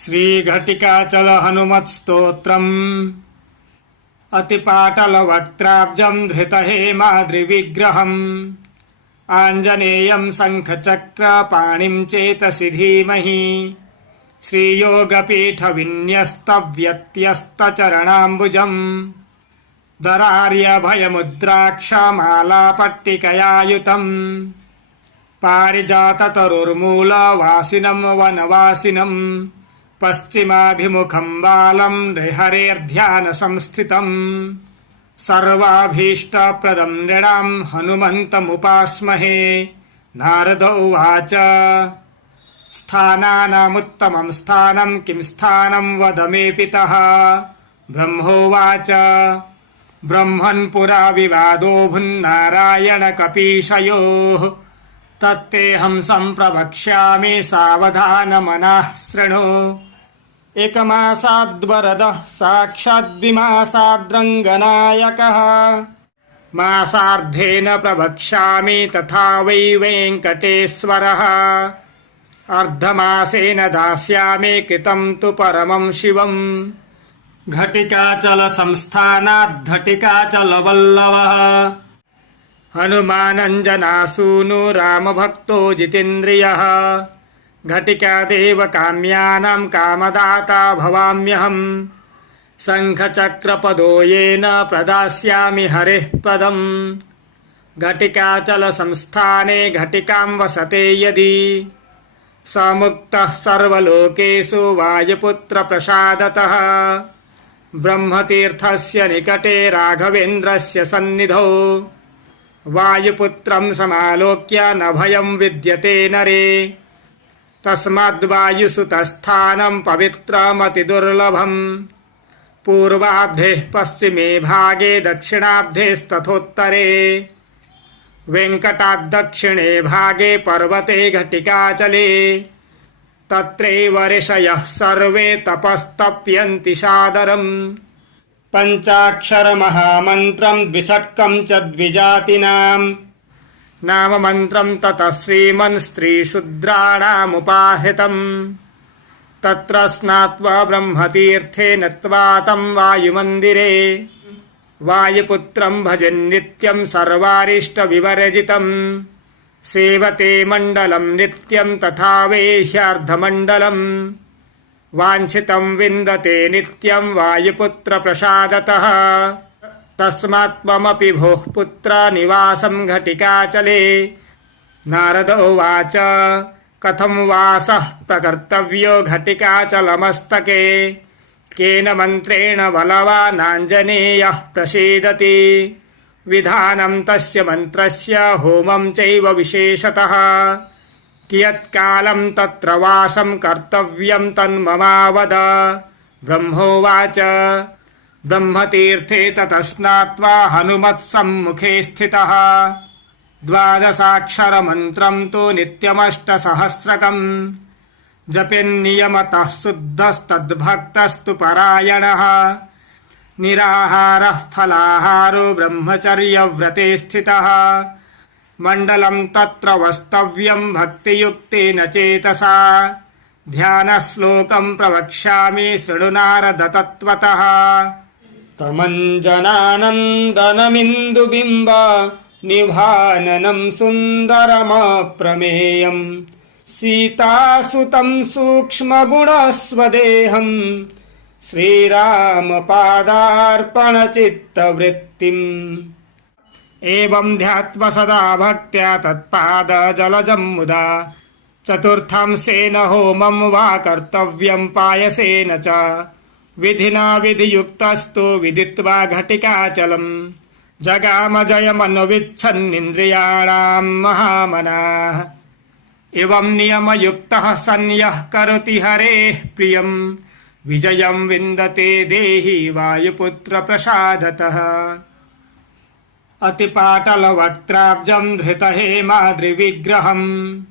श्रीघटिकाचल हनुमत्स्तोत्रम् अतिपाटलवक्त्राब्जं धृतहेमाद्रिविग्रहम् आञ्जनेयं शङ्खचक्रपाणिं चेतसि धीमहि श्रीयोगपीठविन्यस्तव्यत्यस्तचरणाम्बुजम् दरार्यभयमुद्राक्षमालापट्टिकयायुतम् पारिजाततरुर्मूलवासिनं वनवासिनम् पश्चिमाभिमुखं बालं नृहरेर्ध्यानसंस्थितम् सर्वाभीष्टप्रदं नृणां हनुमन्तमुपास्महे। नारद उवाच स्थानानामुत्तमं स्थानं किं स्थानं वद मे पितः। ब्रह्मोवाच ब्रह्मन् पुरा विवादो भुन्नारायणकपीशयोः तत्तेऽहं सम्प्रवक्ष्यामि सावधानमनः शृणु। एकमासाद्वरदः साक्षाद्विमासाद्रङ्गनायकः मासार्धेन प्रवक्ष्यामि तथा वै वेङ्कटेश्वरः। अर्धमासेन दास्यामि कृतं तु परमं शिवम् घटिकाचलसंस्थानाद्धटिकाचलवल्लभः हनुमानञ्जनासूनु रामभक्तो जितेन्द्रियः। घटिकादेव काम्यानां कामदाता भवाम्यहम् शङ्खचक्रपदो येन प्रदास्यामि हरेः पदम्। घटिकाचलसंस्थाने घटिकां वसते यदि स मुक्तः सर्वलोकेषु वायुपुत्रप्रसादतः। ब्रह्मतीर्थस्य निकटे राघवेन्द्रस्य सन्निधौ वायुपुत्रं समालोक्य न भयं विद्यते नरे। तस्माद्वायुसुतस्थानं पवित्रमतिदुर्लभम् पूर्वाब्धे पश्चिमे भागे दक्षिणाब्धेस्तथोत्तरे वेङ्कटाद्दक्षिणे भागे पर्वते घटिकाचले। तत्रैव ऋषयः सर्वे तपस्तप्यन्ति सादरम् पञ्चाक्षरमहामन्त्रं द्विषट्कं च द्विजातीनां नाममन्त्रं ततः श्रीमन् स्त्रीशूद्राणामुपाहृतम्। तत्र स्नात्वा ब्रह्मतीर्थे नत्वा तं वायुमन्दिरे वायुपुत्रं भजन्नित्यं सर्वारिष्टविवर्जितम् सेवते मण्डलं नित्यं तथा वेह्यार्धमण्डलम् वाञ्छितं विन्दते नित्यं वायुपुत्रप्रसादतः। तस्मात्त्वमपि भोः पुत्र निवासं घटिकाचले। नारद उवाच कथं वासः प्रकर्तव्यो घटिकाचलमस्तके केन मन्त्रेण बलवानाञ्जनेयः प्रसीदति। विधानं तस्य मन्त्रस्य होमं चैव विशेषतः कियत्कालं तत्र वासं कर्तव्यं तन्ममावद। ब्रह्मोवाच ब्रह्मतीर्थे ततः स्नात्वा हनुमत्सम्मुखे स्थितः 12 तु नित्यमष्टसहस्रकम् जपेन्नियमतः शुद्धस्तद्भक्तस्तु परायणः। निराहारः फलाहारो ब्रह्मचर्यव्रते स्थितः मण्डलं तत्र वस्तव्यं भक्तियुक्तेन चेतसा। ध्यानश्लोकं प्रवक्ष्यामि शृणु नारद तत्त्वतः। तमञ्जनानन्दनमिन्दुबिम्ब निभाननं सुन्दरमप्रमेयम् सीतासुतं सूक्ष्मगुणस्वदेहम् श्रीरामपादार्पणचित्तवृत्तिम्। एवं ध्यात्वा सदा भक्त्या तत्पादजलजं मुदा चतुर्थांशेन होमं वा कर्तव्यं पायसेन च। विधिना विधियुक्तस्तु विदित्वा घटिकाचलम् जगाम जयमनुविच्छन्निन्द्रियाणां महामनाः। एवं नियमयुक्तः सन् यः करोति हरेः प्रियं विजयं विन्दते देहि वायुपुत्रप्रसादतः। अतिपाटलवक्त्राब्जं धृतहेमाद्रिविग्रहम्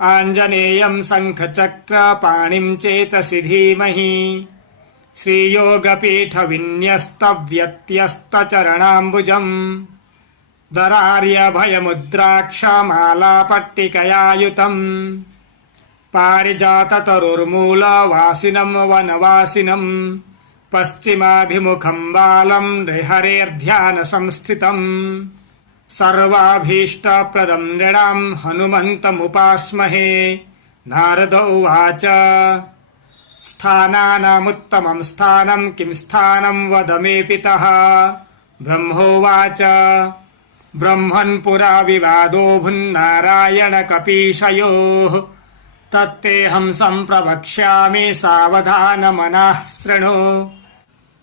आञ्जनेयं शङ्खचक्रपाणिं चेतसि धीमहि श्रीयोगपीठविन्यस्तव्यत्यस्तचरणाम्बुजम् दरार्यभयमुद्राक्षमालापट्टिकयायुतम् पारिजाततरुर्मूलवासिनं वनवासिनं पश्चिमाभिमुखं बालं नृहरेर्ध्यानसंस्थितम् सर्वाभीष्टप्रदं नृणां हनुमन्तमुपास्महे। नारद उवाच स्थानानामुत्तमं स्थानं किं स्थानं वद मे पितः। ब्रह्मोवाच ब्रह्मन् पुरा विवादो भुन्नारायणकपीशयोः तत्तेऽहं सम्प्रवक्ष्यामि सावधानमनः शृणु।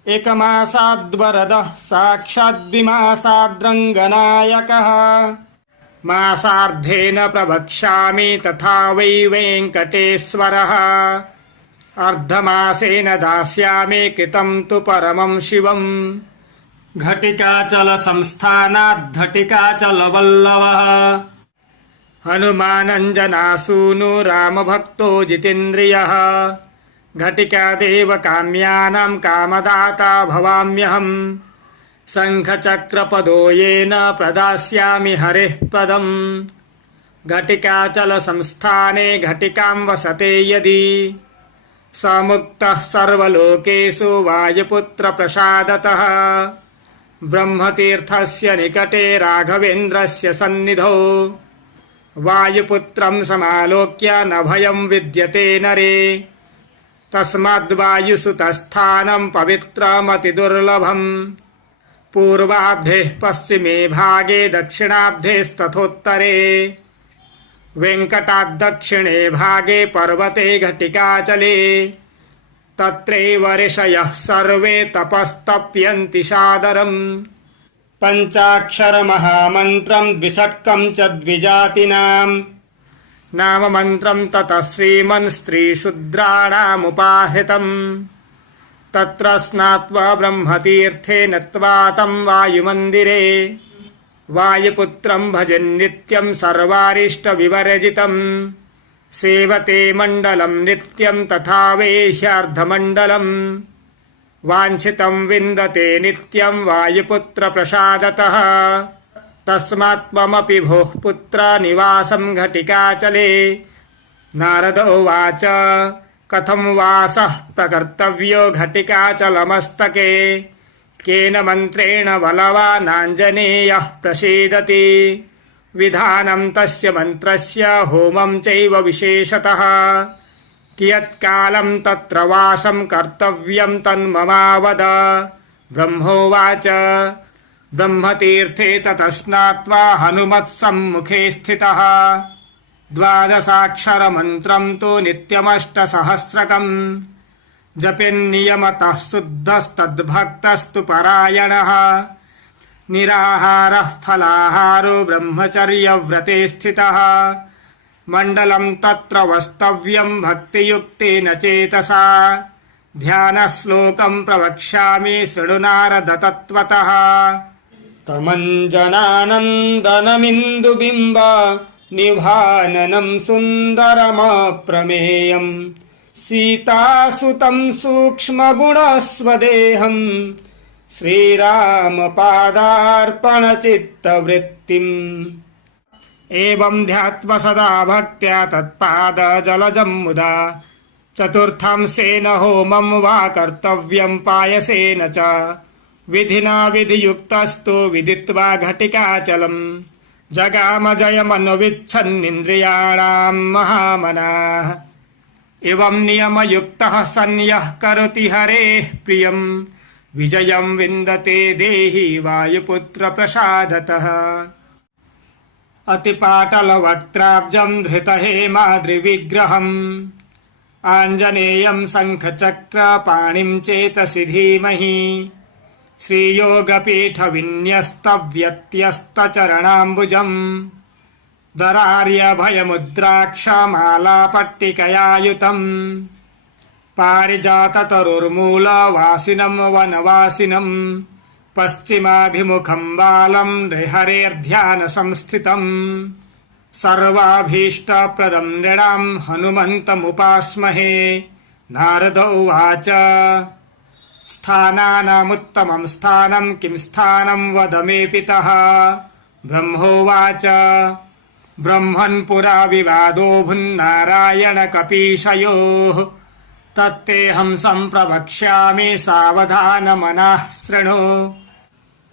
एकमासाद्वरदः साक्षाद्विमासाद्रङ्गनायकः मासार्धेन प्रवक्ष्यामि तथा वै वेङ्कटेश्वरः। अर्धमासेन दास्यामि कृतं तु परमं शिवम् घटिकाचलसंस्थानाद्धटिकाचलवल्लभः। हनुमानञ्जनासूनु रामभक्तो जितेन्द्रियः घटिकादेव काम्यानां कामदाता भवाम्यहम्। शङ्खचक्रपदो येन प्रदास्यामि हरेः पदम् घटिकाचलसंस्थाने घटिकां वसते यदि स मुक्तः सर्वलोकेषु वायुपुत्रप्रसादतः। ब्रह्मतीर्थस्य निकटे राघवेन्द्रस्य सन्निधौ वायुपुत्रं समालोक्य न भयं विद्यते नरे। तस्माद्वायुसुतस्थानं पवित्रमतिदुर्लभम् पूर्वाब्धे पश्चिमे भागे दक्षिणाब्धेस्तथोत्तरे। वेङ्कटाद्दक्षिणे भागे पर्वते घटिकाचले तत्रैव ऋषयः सर्वे तपस्तप्यन्ति सादरम्। पञ्चाक्षरमहामन्त्रं द्विषट्कं च द्विजातीनां नाममन्त्रं ततः श्रीमन् स्त्रीशूद्राणामुपाहृतम्। तत्र स्नात्वा ब्रह्मतीर्थे नत्वा तं वायुमन्दिरे वायुपुत्रं भजन्नित्यं सर्वारिष्टविवर्जितम्। सेवते मण्डलं नित्यं तथा वेह्यार्धमण्डलम् वाञ्छितं विन्दते नित्यं वायुपुत्रप्रसादतः। तस्मात् त्वमपि भोः पुत्र निवासं घटिकाचले। नारद उवाच कथं वासः प्रकर्तव्यो घटिकाचलमस्तके केन मन्त्रेण बलवानाञ्जनेयः प्रसीदति। विधानं तस्य मन्त्रस्य होमं चैव विशेषतः कियत्कालं तत्र वासं कर्तव्यं तन्ममावद। ब्रह्मोवाच ब्रह्मतीर्थे ततः स्नात्वा हनुमत्सम्मुखे स्थितः 12 तु नित्यमष्टसहस्रकम् जपेन्नियमतः शुद्धस्तद्भक्तस्तु परायणः। निराहारः फलाहारो ब्रह्मचर्यव्रते स्थितः मण्डलं तत्र वस्तव्यं भक्तियुक्तेन चेतसा। ध्यानश्लोकं प्रवक्ष्यामि शृणु नारद तत्त्वतः। तमञ्जनानन्दनमिन्दुबिम्ब निभाननं सुन्दरमप्रमेयम् सीतासुतं सूक्ष्मगुणस्वदेहम् श्रीरामपादार्पणचित्तवृत्तिम्। एवं ध्यात्वा सदा भक्त्या तत्पादजलजं मुदा चतुर्थांशेन होमं वा कर्तव्यं पायसेन च। विधिना विधियुक्तस्तु विदित्वा घटिकाचलम् जगाम जयमनुविच्छन्निन्द्रियाणां महामनाः। एवं नियमयुक्तः सन् यः करोति हरेः प्रियं विजयं विन्दते देहि वायुपुत्रप्रसादतः। अतिपाटलवक्त्राब्जं धृतहेमाद्रिविग्रहम् आञ्जनेयं शङ्खचक्रपाणिं चेतसि धीमहि। श्रीयोगपीठविन्यस्तव्यत्यस्तचरणाम्बुजम् दरार्यभयमुद्राक्षमालापट्टिकयायुतम् पारिजाततरुर्मूलवासिनं वनवासिनं पश्चिमाभिमुखं बालं नृहरेर्ध्यानसंस्थितम् सर्वाभीष्टप्रदं नृणां हनुमन्तमुपास्महे। नारद उवाच स्थानानामुत्तमं स्थानं किं स्थानं वद मे पितः। ब्रह्मोवाच ब्रह्मन् पुरा विवादो भुन्नारायण कपीशयोः तत्तेऽहं सम्प्रवक्ष्यामि सावधानमनः शृणु।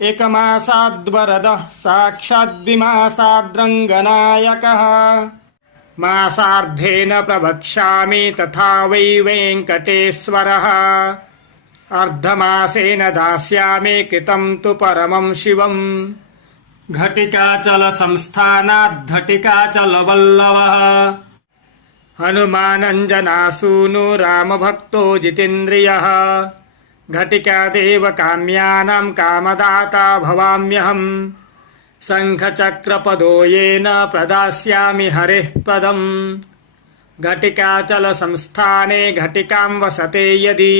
एकमासाद्वरदः साक्षाद्विमासाद्रङ्गनायकः मासार्धेन प्रवक्ष्यामि तथा वै वेङ्कटेश्वरः अर्धमासेन दास्यामि कृतं तु परमं शिवम् घटिकाचलसंस्थानाद्धटिकाचलवल्लभः हनुमानञ्जनासूनु रामभक्तो जितेन्द्रियः घटिकादेव काम्यानां कामदाता भवाम्यहम् शङ्खचक्रपदो येन प्रदास्यामि हरेः पदम् घटिकाचलसंस्थाने घटिकां वसते यदि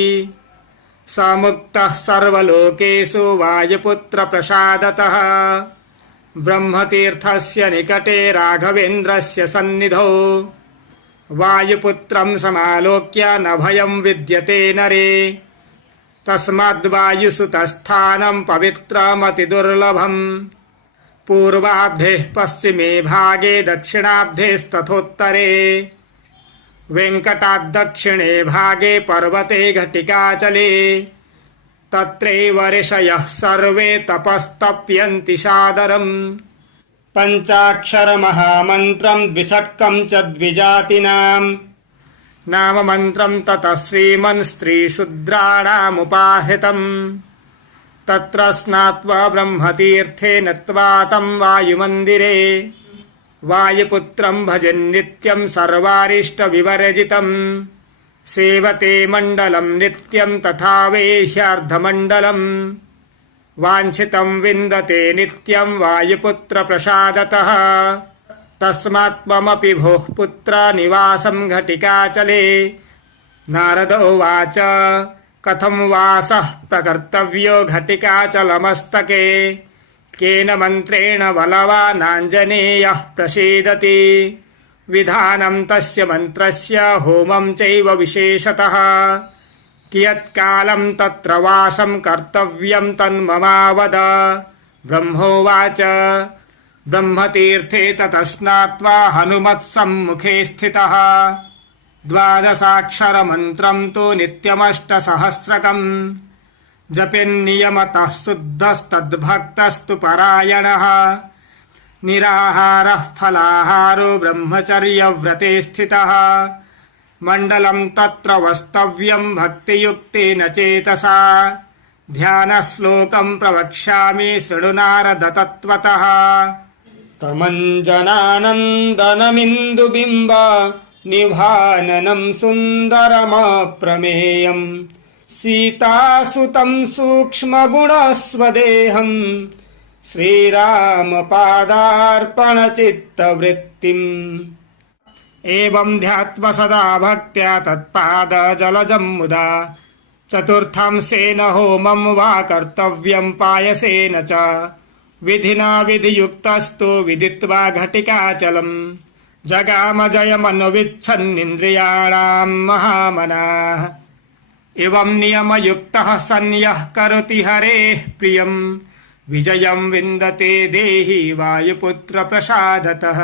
स मुक्तः सर्वलोकेषु वायुपुत्रप्रसादतः ब्रह्मतीर्थस्य निकटे राघवेन्द्रस्य सन्निधौ वायुपुत्रं समालोक्य न भयं विद्यते नरे तस्माद्वायुसुतस्थानं पवित्रमतिदुर्लभम् पूर्वाब्धे पश्चिमे भागे दक्षिणाब्धेस्तथोत्तरे वेङ्कटाद्दक्षिणे भागे पर्वते घटिकाचले तत्रैव ऋषयः सर्वे तपस्तप्यन्ति सादरम् पञ्चाक्षरमहामन्त्रं द्विषट्कं च द्विजातीनां नाममन्त्रं ततः श्रीमन् स्त्रीशूद्राणामुपाहृतम् तत्र स्नात्वा ब्रह्मतीर्थे नत्वा तं वायुमन्दिरे वायुपुत्रं भजन्नित्यं सर्वारिष्टविवर्जितं सेवते मण्डलं नित्यं तथा वेह्यार्धमण्डलम् वाञ्छितं विन्दते नित्यं वायुपुत्रप्रसादतः तस्मात्त्वमपि भोः पुत्र निवासं घटिकाचले नारद उवाच कथं वासः प्रकर्तव्यो घटिकाचलमस्तके केन मन्त्रेण बलवानाञ्जनेयः प्रसीदति विधानं तस्य मन्त्रस्य होमं चैव विशेषतः कियत्कालं तत्र वासं कर्तव्यं तन्ममावद ब्रह्मोवाच ब्रह्मतीर्थे ततः स्नात्वा हनुमत्सम्मुखे स्थितः 12 तु नित्यमष्टसहस्रकम् जपेन्नियमतः शुद्धस्तद्भक्तस्तु परायणः निराहारः फलाहारो ब्रह्मचर्यव्रते स्थितः मण्डलं तत्र वस्तव्यं भक्तियुक्तेन चेतसा ध्यानश्लोकं प्रवक्ष्यामि शृणु नारद तत्त्वतः तमञ्जनानन्दनमिन्दुबिम्ब निभाननं सुन्दरमप्रमेयम् सीतासुतं सूक्ष्मगुणस्वदेहं श्रीरामपादार्पणचित्तवृत्तिम् एवं ध्यात्वा सदा भक्त्या तत्पादजलजं मुदा चतुर्थांशेन होमं वा कर्तव्यं पायसेन च विधिना विधियुक्तस्तु विदित्वा घटिकाचलम् जगाम जयमनुविच्छन्निन्द्रियाणां महामनाः एवं नियमयुक्तः सन् यः करोति हरेः प्रियं विजयं विन्दते देहि वायुपुत्रप्रसादतः।